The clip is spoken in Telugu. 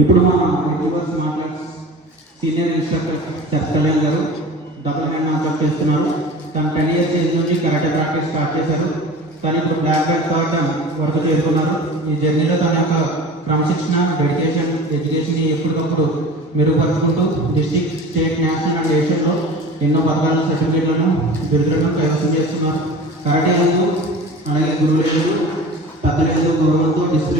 ఇప్పుడు మా యూనివర్స్ మాట్లాడి సీనియర్ ఇన్స్ట్రక్టర్ చర్చ కళ్యాణ్ గారు డబుల్ హ్యాండ్ మార్కప్ చేస్తున్నారు. తను 10 years ఏజ్ నుంచి కరాటే ప్రాక్టీస్ స్టార్ట్ చేశారు. తను ఇప్పుడు బ్లాక్ బెల్ట్ థర్డ్ వరకు చేరుకున్నారు. ఈ జర్నీలో తన యొక్క క్రమశిక్షణ, డెడికేషన్, ఎడ్యుకేషన్ ఎప్పటికప్పుడు మెరుగుపరుచుకుంటూ డిస్ట్రిక్ట్, స్టేట్, నేషనల్ అండ్ ఏషియన్లో ఎన్నో పథకాలను, సర్టిఫికేట్లను, బిరుదులను కైవసం చేస్తున్నారు. కరాటే అలాగే గురువులు పెద్దల గౌరవంతో డిసిప్లిన్